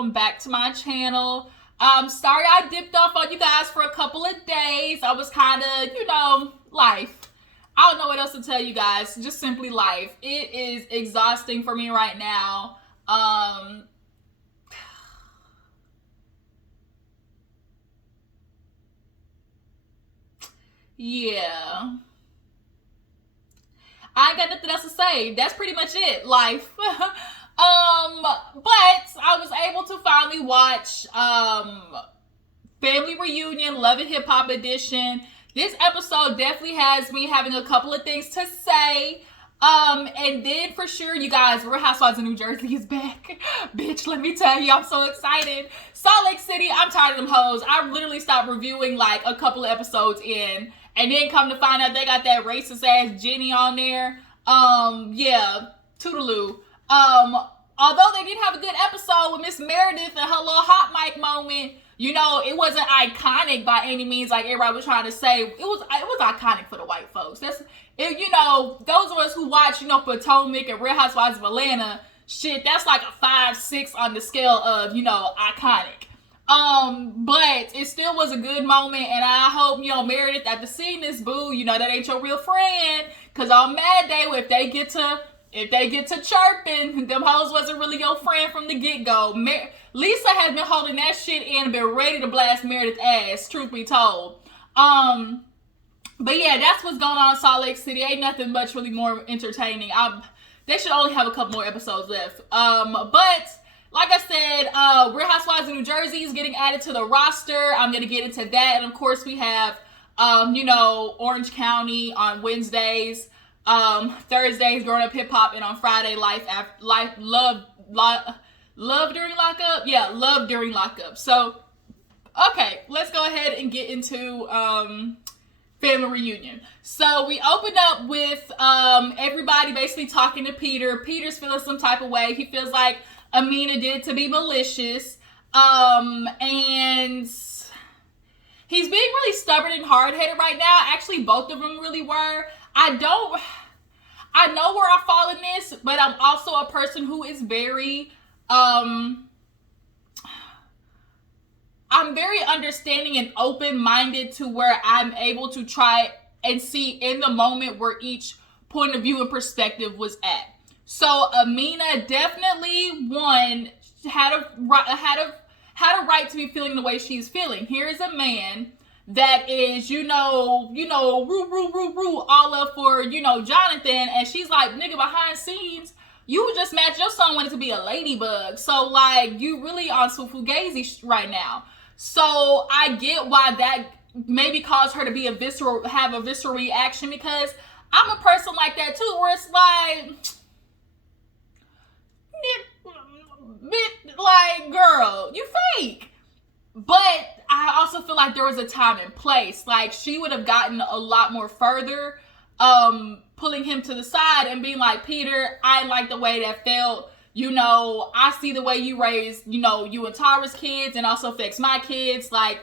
welcome back to my channel. Sorry I dipped off on you guys for a couple of days. I was kind of, life. I don't know what else to tell you guys. Just simply life. It is exhausting for me right now. Yeah. I ain't got nothing else to say. That's pretty much it. Life. But I was able to finally watch Family Reunion, Love and Hip Hop Edition. This episode definitely has me having a couple of things to say. And then for sure, you guys, Real Housewives of New Jersey is back. Bitch, let me tell you, I'm so excited. Salt Lake City, I'm tired of them hoes. I literally stopped reviewing like a couple of episodes in. And then come to find out they got that racist ass Jenny on there. Yeah, toodaloo. Although they did have a good episode with Miss Meredith and her little hot mic moment, it wasn't iconic by any means like everybody was trying to say. It was iconic for the white folks. Those of us who watch, Potomac and Real Housewives of Atlanta, shit, that's like a 5-6 on the scale of, iconic. But it still was a good moment, and I hope, Meredith, after seeing this, boo, that ain't your real friend, because on Mad Day, if they get to chirping, them hoes wasn't really your friend from the get-go. Lisa has been holding that shit in and been ready to blast Meredith's ass, truth be told. But yeah, that's what's going on in Salt Lake City. Ain't nothing much really more entertaining. They should only have a couple more episodes left. But like I said, Real Housewives of New Jersey is getting added to the roster. I'm going to get into that. And of course, we have, Orange County on Wednesdays. Thursdays, Growing Up Hip Hop. And on Friday, Love During Lockup. Yeah, Love During Lockup. So, okay, let's go ahead and get into Family Reunion. So we open up with everybody basically talking to Peter. Peter's feeling some type of way. He feels like Amina did it to be malicious. And he's being really stubborn and hard-headed right now. Actually, both of them really were. I know where I fall in this, but I'm also a person who is very, I'm very understanding and open-minded to where I'm able to try and see in the moment where each point of view and perspective was at. So Amina definitely had a right to be feeling the way she's feeling. Here is a man that is, roo, all up for, Jonathan. And she's like, nigga, behind scenes, you just match your son wanted to be a ladybug. So, like, you really on some fugazi right now. So, I get why that maybe caused her to be have a visceral reaction, because I'm a person like that too, where it's like, girl, you fake. But I also feel like there was a time and place. Like, she would have gotten a lot more further, pulling him to the side and being like, Peter, I like the way that felt. I see the way you raised, you and Tara's kids, and also affects my kids. Like,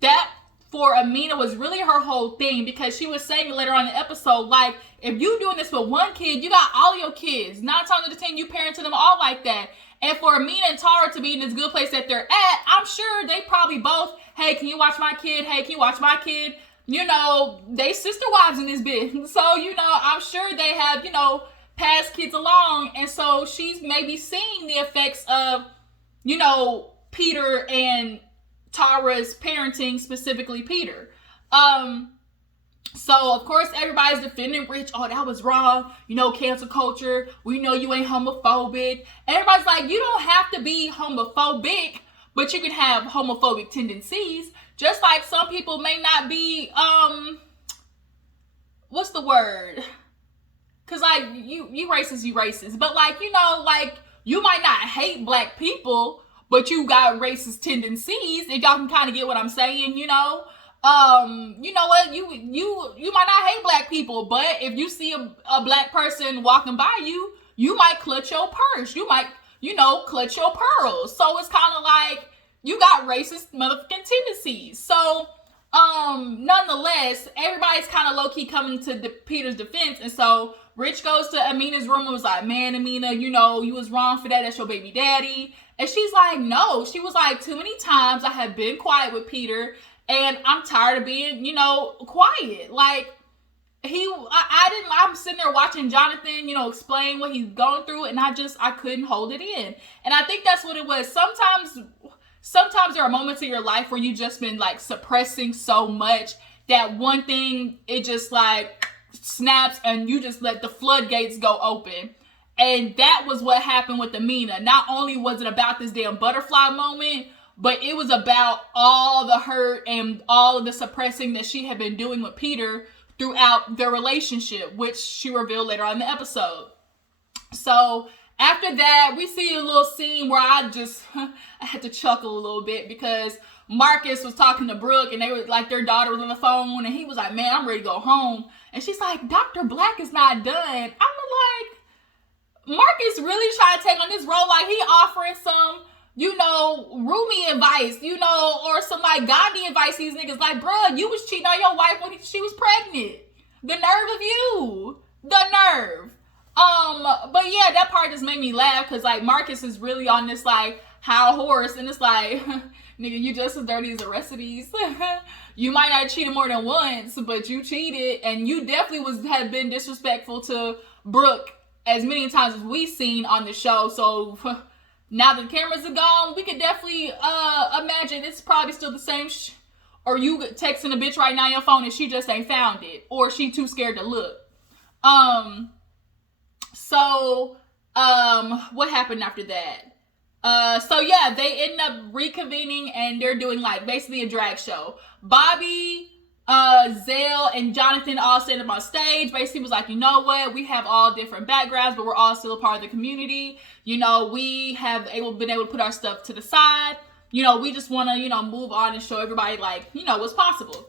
that for Amina was really her whole thing, because she was saying later on in the episode, like, if you doing this with one kid, you got all your kids. 9 times out of 10, you parenting them all like that. And for Amina and Tara to be in this good place that they're at, I'm sure they probably both, hey, can you watch my kid? Hey, can you watch my kid? They sister wives in this bitch. So, I'm sure they have, passed kids along. And so she's maybe seeing the effects of, Peter and Tara's parenting, specifically Peter. So, of course, everybody's defending Rich. Oh, that was wrong. Cancel culture. We know you ain't homophobic. Everybody's like, you don't have to be homophobic, but you can have homophobic tendencies. Just like some people may not be, what's the word? Because, like, you racist. But, like, you might not hate black people, but you got racist tendencies. If y'all can kind of get what I'm saying, you know what, you might not hate black people, but if you see a black person walking by you, you might clutch your purse. You might, clutch your pearls. So it's kind of like you got racist motherfucking tendencies. So, Nonetheless, everybody's kind of low-key coming to Peter's defense. And so Rich goes to Amina's room and was like, man, Amina, you know, you was wrong for that. That's your baby daddy. And she's like, no. She was like, too many times I have been quiet with Peter and I'm tired of being, you know, quiet. Like, I'm sitting there watching Jonathan, you know, explain what he's going through, and I couldn't hold it in. And I think that's what it was. Sometimes there are moments in your life where you just been like suppressing so much that one thing, it just like snaps and you just let the floodgates go open. And that was what happened with Amina. Not only was it about this damn butterfly moment, but it was about all the hurt and all of the suppressing that she had been doing with Peter throughout their relationship, which she revealed later on in the episode. So after that, we see a little scene where I had to chuckle a little bit because Marcus was talking to Brooke and they were like, their daughter was on the phone and he was like, man, I'm ready to go home. And she's like, Dr. Black is not done. I'm like, Marcus really trying to take on this role like he offering some, you know, Rumi advice, you know, or some like Gandhi advice. These niggas like, bruh, you was cheating on your wife when she was pregnant. The nerve of you. The nerve. But yeah, that part just made me laugh because like Marcus is really on this like high horse and it's like, nigga, you just as dirty as the rest of these. You might not have cheated more than once, but you cheated and you definitely have been disrespectful to Brooke as many times as we've seen on the show. So now that the cameras are gone, we could definitely imagine it's probably still the same or you texting a bitch right now on your phone and she just ain't found it. Or she too scared to look. So what happened after that? So yeah, they end up reconvening and they're doing like basically a drag show. Bobby, Zale, and Jonathan all stand up on stage. Basically was like, you know what? We have all different backgrounds, but we're all still a part of the community. You know, we have been able to put our stuff to the side. You know, we just want to, you know, move on and show everybody like, you know, what's possible.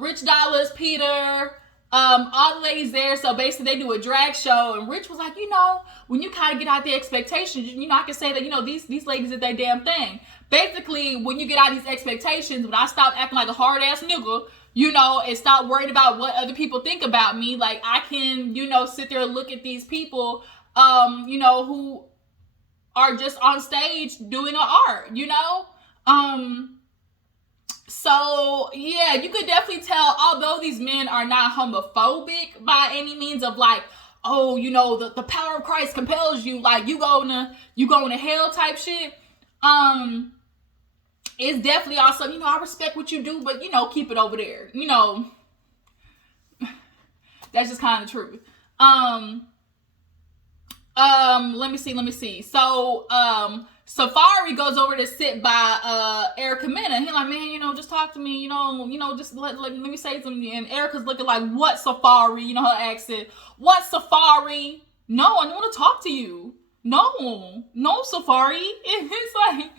Rich Dollars, Peter, all the ladies there. So basically they do a drag show and Rich was like, you know, when you kind of get out the expectations, you know, I can say that, you know, these ladies did their damn thing. Basically, when you get out these expectations, when I stop acting like a hard ass nigga, you know, and stop worried about what other people think about me, like I can, you know, sit there and look at these people, you know, who are just on stage doing an art, you know? So yeah, you could definitely tell, although these men are not homophobic by any means of like, oh, you know, the power of Christ compels you, like you going to hell type shit. It's definitely also, you know, I respect what you do, but you know, keep it over there. You know, that's just kind of the truth. Let me see. So, Safari goes over to sit by Erica Mena. He's like, man, you know, just talk to me, you know, just let me say something. And Erica's looking like, what Safari? You know, her accent. What Safari? No, I don't want to talk to you. No Safari. And it's like,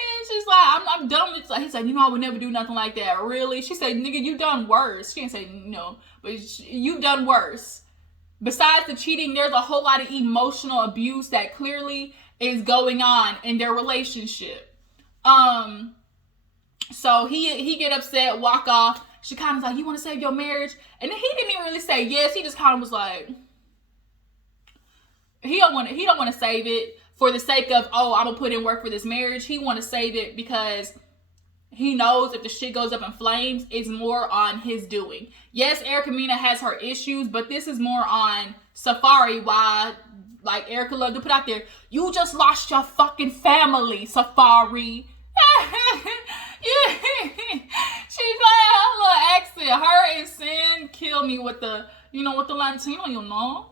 and she's like, I'm done with. He's like, you know, I would never do nothing like that. Really? She said, nigga, you done worse. She didn't say no, but you done worse. Besides the cheating, there's a whole lot of emotional abuse that clearly is going on in their relationship. So he get upset, walk off. She kind of like, you want to save your marriage? And then he didn't even really say yes. He just kind of was like, he don't want to save it for the sake of, oh, I'm gonna put in work for this marriage. He want to save it because he knows if the shit goes up in flames, it's more on his doing. Yes, Erica Mena has her issues, but this is more on Safari. Why, like Erica loved to put out there, you just lost your fucking family, Safari. Yeah. She's like, her little accent, her and Sin kill me with the, you know, with the Latino, you know.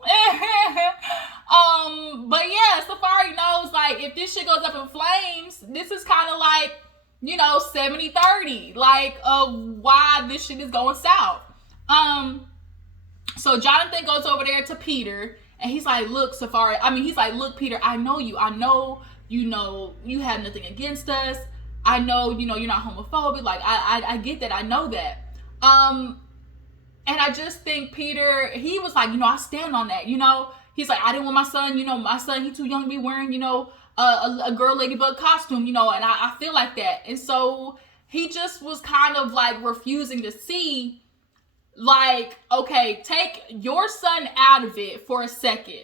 But yeah, Safari knows, like, if this shit goes up in flames, this is kind of like, you know, 70-30, like, why this shit is going south. So Jonathan goes over there to Peter, and he's like, look, Safari, he's like, look, Peter, I know, you know, you have nothing against us. I know, you know, you're not homophobic. Like, I get that. I know that. And I just think Peter, he was like, you know, I stand on that, you know. He's like, I didn't want my son, you know, he too young to be wearing, you know, a girl ladybug costume, you know, and I feel like that. And so he just was kind of like refusing to see, like, okay, take your son out of it for a second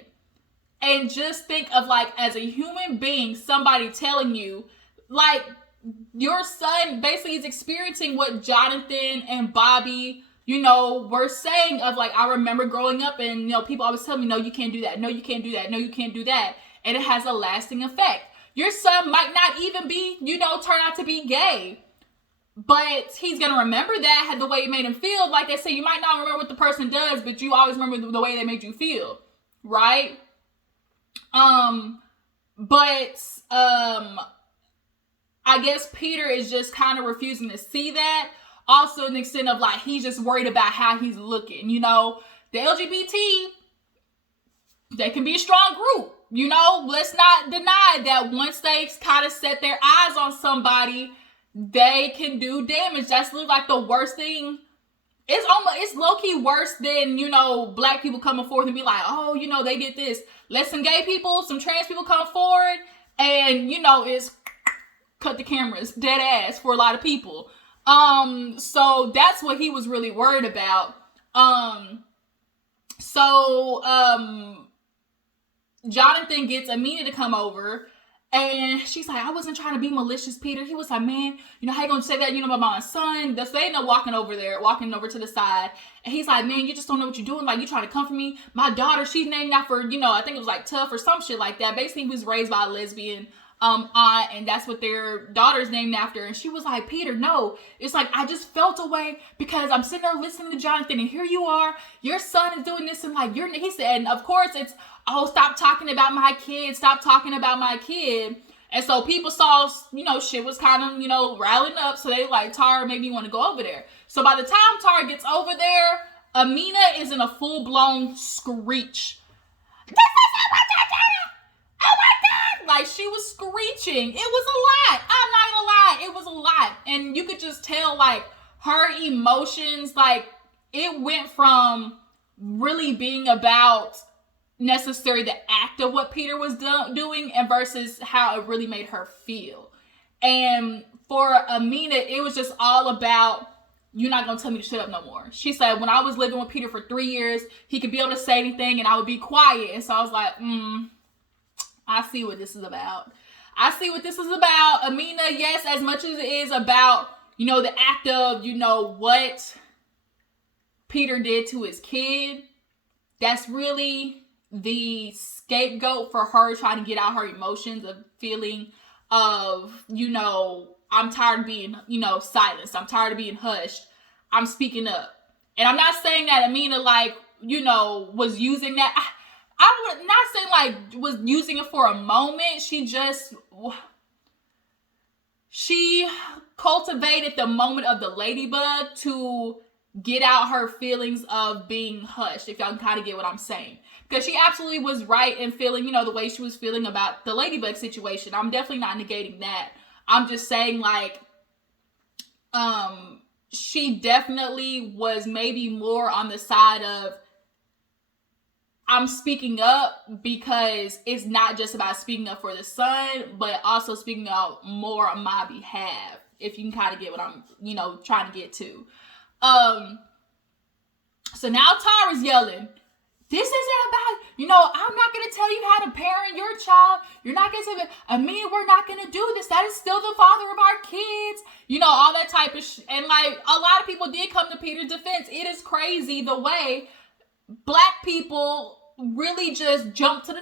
and just think of, like, as a human being, somebody telling you, like, your son basically is experiencing what Jonathan and Bobby, were saying of, like, I remember growing up and, people always tell me, no, you can't do that. No, you can't do that. No, you can't do that. And it has a lasting effect. Your son might not even be, turn out to be gay. But he's going to remember that, the way it made him feel. Like they say, you might not remember what the person does, but you always remember the way they made you feel. Right? I guess Peter is just kind of refusing to see that. Also, in the extent of, like, he's just worried about how he's looking. The LGBT, they can be a strong group. Let's not deny that once they kind of set their eyes on somebody, they can do damage. That's literally like the worst thing. It's low-key worse than, black people coming forth and be like, oh, they did this. Let some gay people, some trans people come forward and, it's cut the cameras, dead ass for a lot of people. So that's what he was really worried about. Jonathan gets Amina to come over, and she's like, I wasn't trying to be malicious, Peter. He was like, man, how you gonna say that, about my son? So they end up walking over to the side. And he's like, man, you just don't know what you're doing. Like, you trying to comfort me. My daughter, she's named after, I think it was like Tough or some shit like that. Basically, he was raised by a lesbian aunt, and that's what their daughter's named after. And she was like, Peter, no. It's like, I just felt away because I'm sitting there listening to Jonathan, and here you are. Your son is doing this, and like, he said, and of course it's, oh, stop talking about my kid. Stop talking about my kid. And so people saw, shit was kind of, riling up. So they like, Tara, maybe you want to go over there. So by the time Tara gets over there, Amina is in a full-blown screech. This isn't what you did! Oh my God! Like, she was screeching. It was a lot. I'm not gonna lie. It was a lot. And you could just tell, like, her emotions, like, it went from really being about necessarily the act of what Peter was doing and versus how it really made her feel. And for Amina, it was just all about, you're not going to tell me to shut up no more. She said, when I was living with Peter for 3 years, he could be able to say anything and I would be quiet. And so I was like, I see what this is about. Amina, yes, as much as it is about, the act of, what Peter did to his kid, that's really the scapegoat for her trying to get out her emotions of feeling of, I'm tired of being, silenced. I'm tired of being hushed. I'm speaking up. And I'm not saying that Amina, like, was using that. I would not say, like, was using it for a moment. She cultivated the moment of the ladybug to get out her feelings of being hushed, if y'all can kind of get what I'm saying. Because she absolutely was right in feeling, the way she was feeling about the ladybug situation. I'm definitely not negating that. I'm just saying, like, she definitely was maybe more on the side of, I'm speaking up because it's not just about speaking up for the son, but also speaking out more on my behalf, if you can kind of get what I'm, trying to get to. So now Tara's yelling, this isn't about, I'm not going to tell you how to parent your child. You're not going to say, we're not going to do this. That is still the father of our kids. All that type of and like, a lot of people did come to Peter's defense. It is crazy the way black people really just jump to the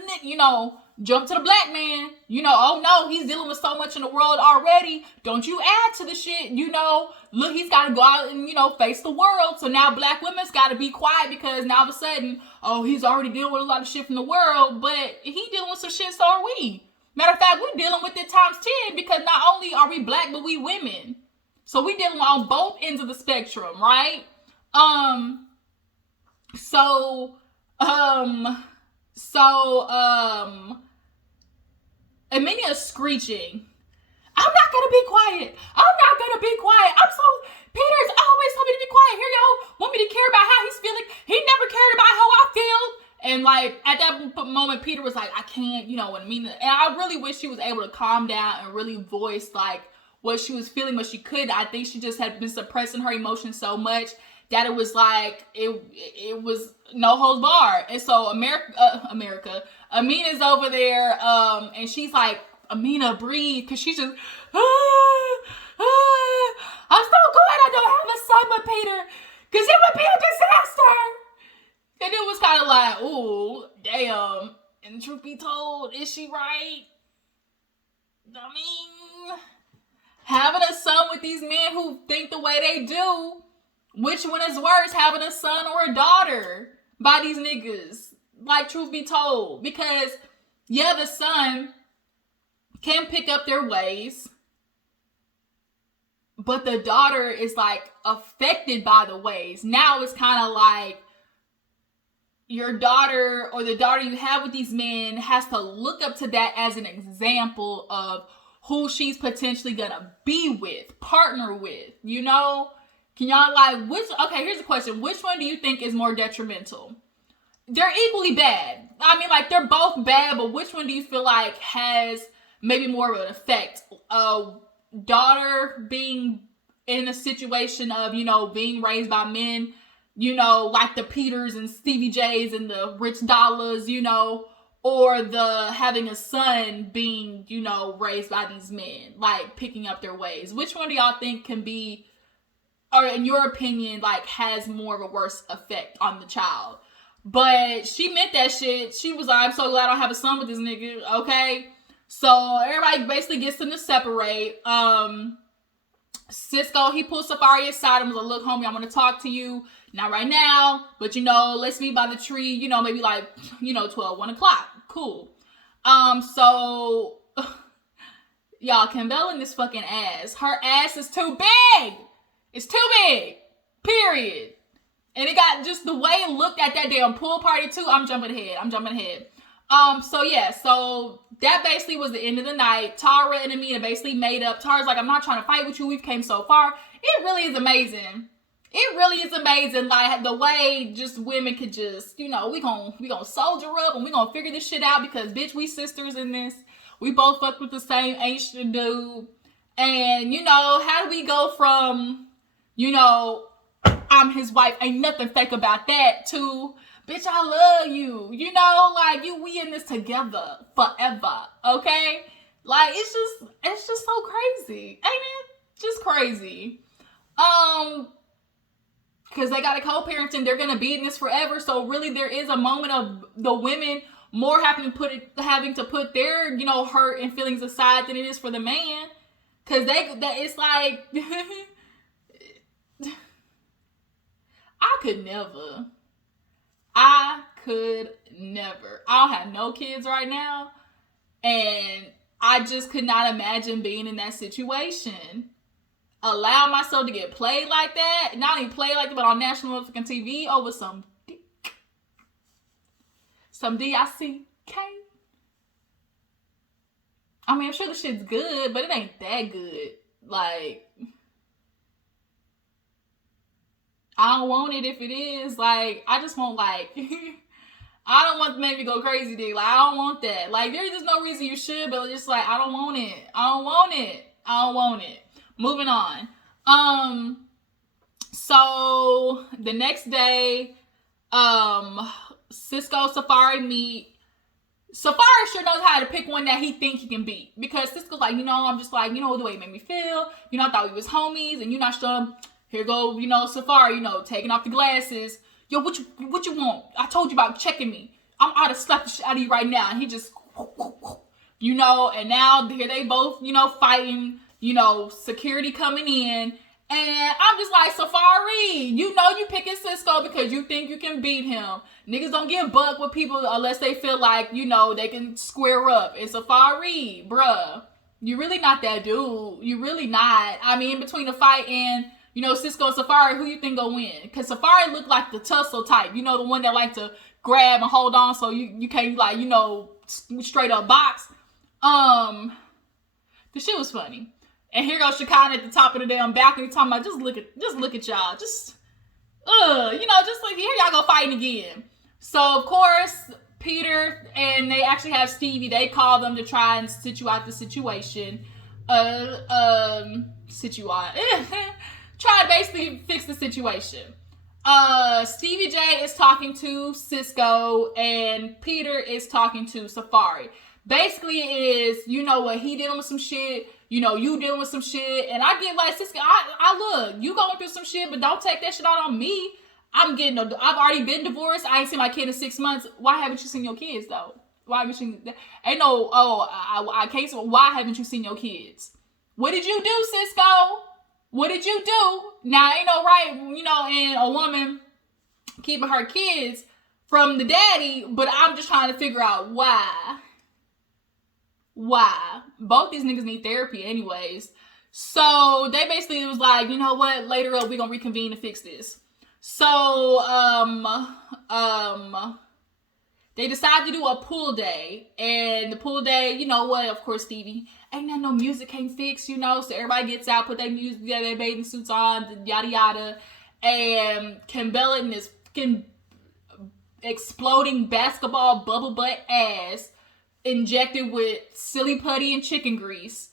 black man. Oh no, he's dealing with so much in the world already. Don't you add to the shit, look, he's got to go out and, face the world. So now black women's got to be quiet because now all of a sudden, oh, he's already dealing with a lot of shit from the world, but he dealing with some shit, so are we. Matter of fact, we're dealing with it times 10 because not only are we black, but we women. So we dealing on both ends of the spectrum, right? Aminia's screeching. I'm not gonna be quiet. Peter's always told me to be quiet. Here y'all want me to care about how he's feeling. He never cared about how I feel. And like at that moment, Peter was like, I can't, what I mean. And I really wish she was able to calm down and really voice like what she was feeling, but she couldn't. I think she just had been suppressing her emotions so much that it was like, it was no holds barred. And so Amina's over there, and she's like, Amina, breathe, because she's just, I'm so glad I don't have a son with Peter, because it would be a disaster. And it was kind of like, ooh, damn. And truth be told, is she right? I mean, having a son with these men who think the way they do, which one is worse, having a son or a daughter by these niggas? Like, truth be told. Because, yeah, the son can pick up their ways, but the daughter is, like, affected by the ways. Now it's kind of like your daughter or the daughter you have with these men has to look up to that as an example of who she's potentially gonna be with, partner with, you know? Can y'all okay, here's a question. Which one do you think is more detrimental? They're equally bad. I mean, like, they're both bad, but which one do you feel like has maybe more of an effect? A daughter being in a situation of, you know, being raised by men, you know, like the Peters and Stevie J's and the Rich Dollars, you know, or the having a son being, you know, raised by these men, like picking up their ways. Which one do y'all think can be, or in your opinion, like has more of a worse effect on the child? But she meant that shit. She was like, I'm so glad I don't have a son with this nigga, okay? So everybody basically gets them to separate. Cisco, he pulled Safari aside and was like, look, homie, I'm going to talk to you. Not right now, but, you know, let's meet by the tree, you know, maybe like, you know, 12, 1 o'clock. Cool. So, y'all, Campbell in this fucking ass. Her ass is too big. It's too big. Period. And it got just the way it looked at that damn pool party, too. I'm jumping ahead. So, yeah, so that basically was the end of the night. Tara and Amina basically made up. Tara's like, I'm not trying to fight with you. We've came so far. It really is amazing. It really is amazing, like, the way just women could just, you know, we gonna soldier up and we gonna figure this shit out because, bitch, we sisters in this. We both fucked with the same ancient dude. And, you know, how do we go from, you know, I'm his wife, ain't nothing fake about that, to, bitch, I love you. You know, like, we in this together forever, okay? Like, it's just so crazy. Ain't it? Just crazy. Because they got a co-parenting, they're gonna be in this forever. So really, there is a moment of the women more having to put their, you know, hurt and feelings aside than it is for the man. Because it's like, I could never. I don't have no kids right now, and I just could not imagine being in that situation. Allow myself to get played like that. Not only played like that, but on national fucking TV over some dick. Some D-I-C-K. I mean, I'm sure the shit's good, but it ain't that good. Like, I don't want it if it is. Like, I just want, like, I don't want to make me go crazy, dude. Like, I don't want that. Like, there's just no reason you should, but just like, I don't want it. Moving on. So the next day, Cisco, Safari meet. Safari sure knows how to pick one that he think he can beat, because Cisco's like, you know, I'm just like, you know, the way it made me feel. You know, I thought we was homies, and you're not sure. Here go, you know, Safari, you know, taking off the glasses. Yo, what you want? I told you about checking me. I'm out to slap the shit out of you right now. And he just, you know, and now here they both, you know, fighting. You know, security coming in. And I'm just like, Safari, you know you picking Cisco because you think you can beat him. Niggas don't get buck with people unless they feel like, you know, they can square up. And Safari, bruh, you really not that dude. You really not. I mean, between the fight and, you know, Cisco and Safari, who you think gonna win? Because Safari looked like the tussle type. You know, the one that like to grab and hold on so you can't, like, you know, straight up box. The shit was funny. And here goes Shekinah at the top of the damn balcony talking about, just look at y'all. Just, you know, just like, here y'all go fighting again. So, of course, Peter and they actually have Stevie. They call them to try and stitch you out the situation. situation. Try to basically fix the situation. Stevie J is talking to Cisco, and Peter is talking to Safari. Basically, is you know what, he dealing with some shit. You know, you dealing with some shit, and I get like, Cisco, I look, you going through some shit, but don't take that shit out on me. I've already been divorced. I ain't seen my kid in 6 months. Why haven't you seen your kids though? Why haven't you? Ain't no. Oh, I can't. Why haven't you seen your kids? What did you do, Cisco? What did you do? Now ain't no right, you know, in a woman keeping her kids from the daddy. But I'm just trying to figure out why. Why? Both these niggas need therapy, anyways. So they basically was like, you know what? Later up, we gonna reconvene to fix this. So, they decided to do a pool day, and the pool day, you know what, of course, Stevie, ain't that no music can't fix, you know, so everybody gets out, put their music, yeah, their bathing suits on, yada yada, and Kimbella in this fucking exploding basketball bubble butt ass, injected with silly putty and chicken grease.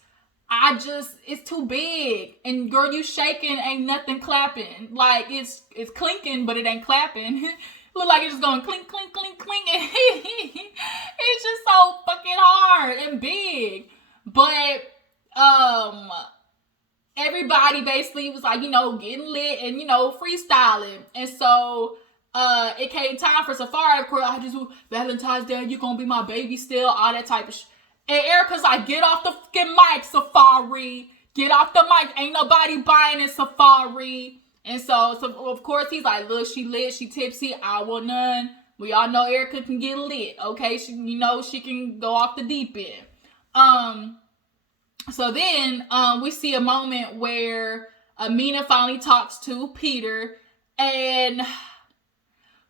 It's too big. And girl, you shaking, ain't nothing clapping. Like, it's clinking, but it ain't clapping. Look like it's just going clink, clink, clink, clink. It's just so fucking hard and big. But, everybody basically was like, you know, getting lit and, you know, freestyling. And so, it came time for Safari. Of course, I just do Valentine's Day, you gonna be my baby still, all that type of shit. And Erica's like, get off the fucking mic, Safari. Get off the mic. Ain't nobody buying it, Safari. And so of course, he's like, look, she lit, she tipsy. I want none. We all know Erica can get lit, okay? She, you know, she can go off the deep end. So then we see a moment where Amina finally talks to Peter. And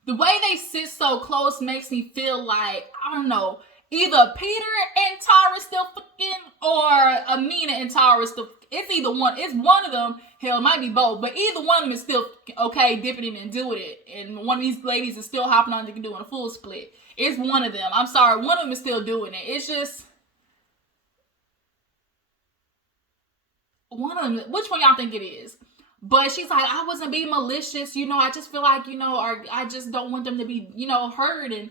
the way they sit so close makes me feel like, I don't know, either Peter and Tara still fucking, or Amina and Tara still. It's either one. It's one of them. Hell, it might be both. But either one of them is still okay dipping in and doing it. And one of these ladies is still hopping on and doing a full split. It's one of them. I'm sorry. One of them is still doing it. It's just one of them. Which one y'all think it is? But she's like, I wasn't being malicious. You know, I just feel like, you know, or I just don't want them to be, you know, hurt. And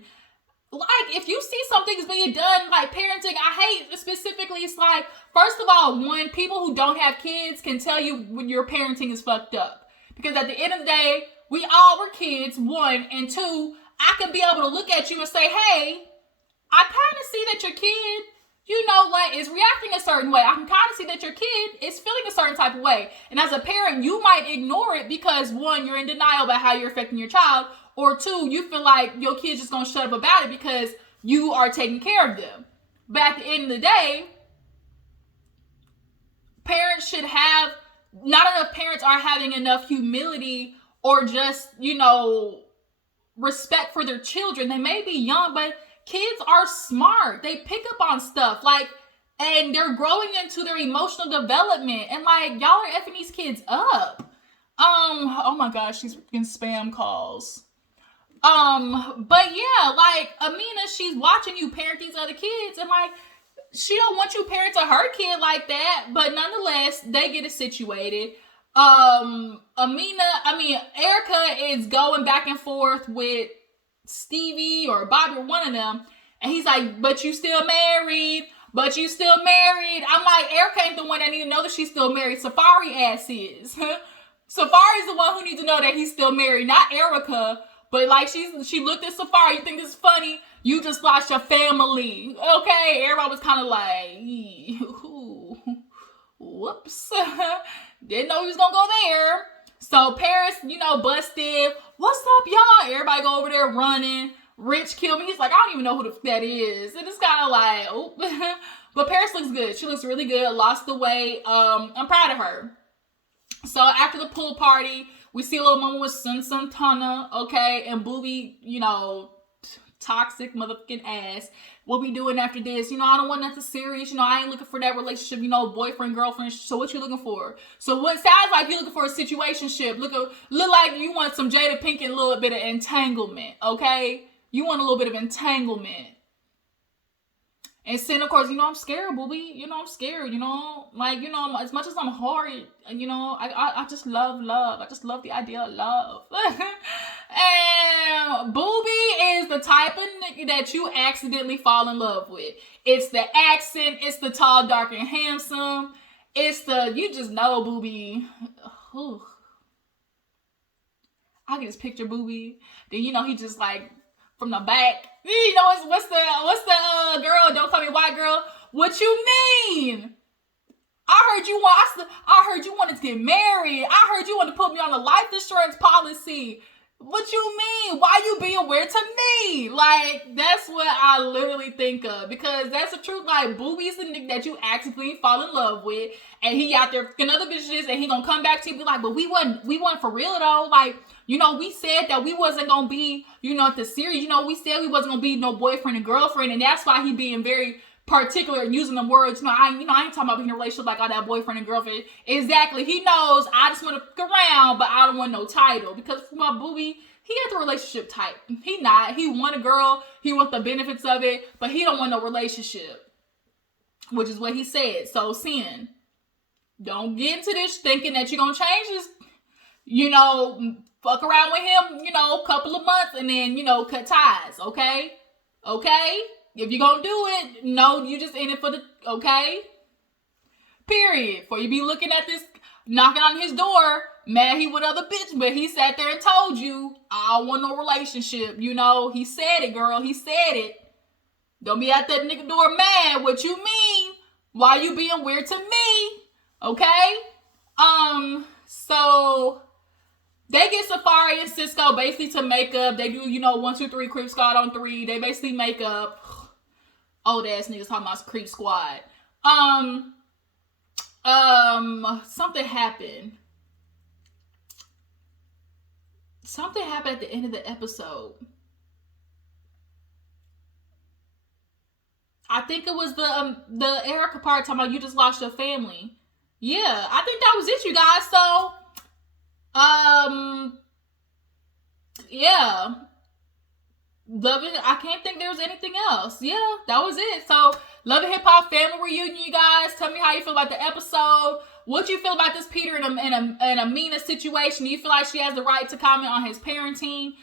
like, if you see something's being done, like parenting, I hate specifically, it's like, first of all, one, people who don't have kids can tell you when your parenting is fucked up. Because at the end of the day, we all were kids, one, and two, I can be able to look at you and say, hey, I kind of see that your kid, you know, like, is reacting a certain way. I can kind of see that your kid is feeling a certain type of way. And as a parent, you might ignore it because, one, you're in denial about how you're affecting your child. Or two, you feel like your kid's just going to shut up about it because you are taking care of them. But at the end of the day, parents should have, not enough parents are having enough humility or just, you know, respect for their children. They may be young, but kids are smart. They pick up on stuff. Like, and they're growing into their emotional development. And like, y'all are effing these kids up. Oh my gosh, she's getting spam calls. But yeah, like, Amina, she's watching you parent these other kids, and like, she don't want you parenting her kid like that, but nonetheless, they get it situated. Erica is going back and forth with Stevie or Bobby or one of them, and he's like, but you still married, I'm like, Erica ain't the one that need to know that she's still married. Safari ass is. Safari's the one who needs to know that he's still married, not Erica. But like, she looked at Safari. You think it's funny? You just lost your family. Okay, everybody was kind of like, whoops. Didn't know he was gonna go there. So Paris, you know, busted. What's up, y'all? Everybody go over there running. Rich killed me. He's like, I don't even know who the that is. And it's kind of like, oh. But Paris looks good. She looks really good. Lost the weight. I'm proud of her. So after the pool party, we see a little moment with Sun Santana, okay, and Booby, you know, toxic motherfucking ass. What we doing after this? You know, I don't want nothing serious. You know, I ain't looking for that relationship, you know, boyfriend, girlfriend. So what you looking for? So what sounds like you're looking for a situationship. Look like you want some Jada Pinkett, a little bit of entanglement, okay? You want a little bit of entanglement. And Sin, of course, I'm scared, booby. I'm scared, Like, as much as I'm hard, I just love love. I just love the idea of love. And Booby is the type of nigga that you accidentally fall in love with. It's the accent. It's the tall, dark, and handsome. It's you just know Booby. Ooh. I can just picture Booby. Then, he just like, from the back. What's the girl? Don't call me white girl. What you mean? I heard you wanted to get married. I heard you wanted to put me on a life insurance policy. What you mean? Why you being weird to me? Like, that's what I literally think of. Because that's the truth. Like, Booby's the nigga that you actively fall in love with. And he out there fucking other bitches. And he gonna come back to you and be like, but we wasn't for real though. Like, we said that we wasn't gonna be, at the series. We said we wasn't gonna be no boyfriend and girlfriend. And that's why he being very particular and using them words. I ain't talking about being in a relationship like all that boyfriend and girlfriend. Exactly. He knows I just want to fuck around, but I don't want no title. Because for my Booby, he has the relationship type. He not. He want a girl. He want the benefits of it, but he don't want no relationship. Which is what he said. So, Sin, don't get into this thinking that you're going to change this. Fuck around with him, a couple of months and then, cut ties. Okay? Okay? If you're going to do it, no, you just in it for the, okay? Period. Before you be looking at this, knocking on his door, mad he with other bitch, but he sat there and told you, I don't want no relationship. He said it, girl. He said it. Don't be at that nigga door mad. What you mean? Why you being weird to me? Okay? So they get Safari and Cisco basically to make up. They do, 1, 2, 3, Creep Squad on 3. They basically make up. Old ass niggas talking about Creep Squad. Something happened. Something happened at the end of the episode. I think it was the Erica part talking about you just lost your family. Yeah, I think that was it, you guys. So, yeah. Love it. I can't think there was anything else. Yeah, that was it. So, Love and Hip Hop family reunion, you guys. Tell me how you feel about the episode. What you feel about this Peter in a Mina situation? Do you feel like she has the right to comment on his parenting?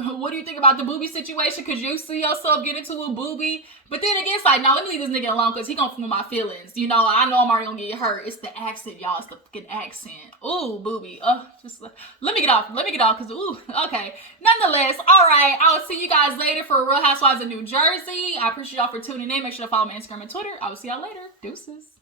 What do you think about the Booby situation? Could you see yourself getting into a Booby? But then again, it's like, no, let me leave this nigga alone because he gonna feel my feelings. I know I'm already gonna get hurt. It's the accent, y'all. It's the fucking accent. Ooh, Booby. Just let me get off. Because, ooh, okay. Nonetheless, all right. I will see you guys later for Real Housewives of New Jersey. I appreciate y'all for tuning in. Make sure to follow me on Instagram and Twitter. I will see y'all later. Deuces.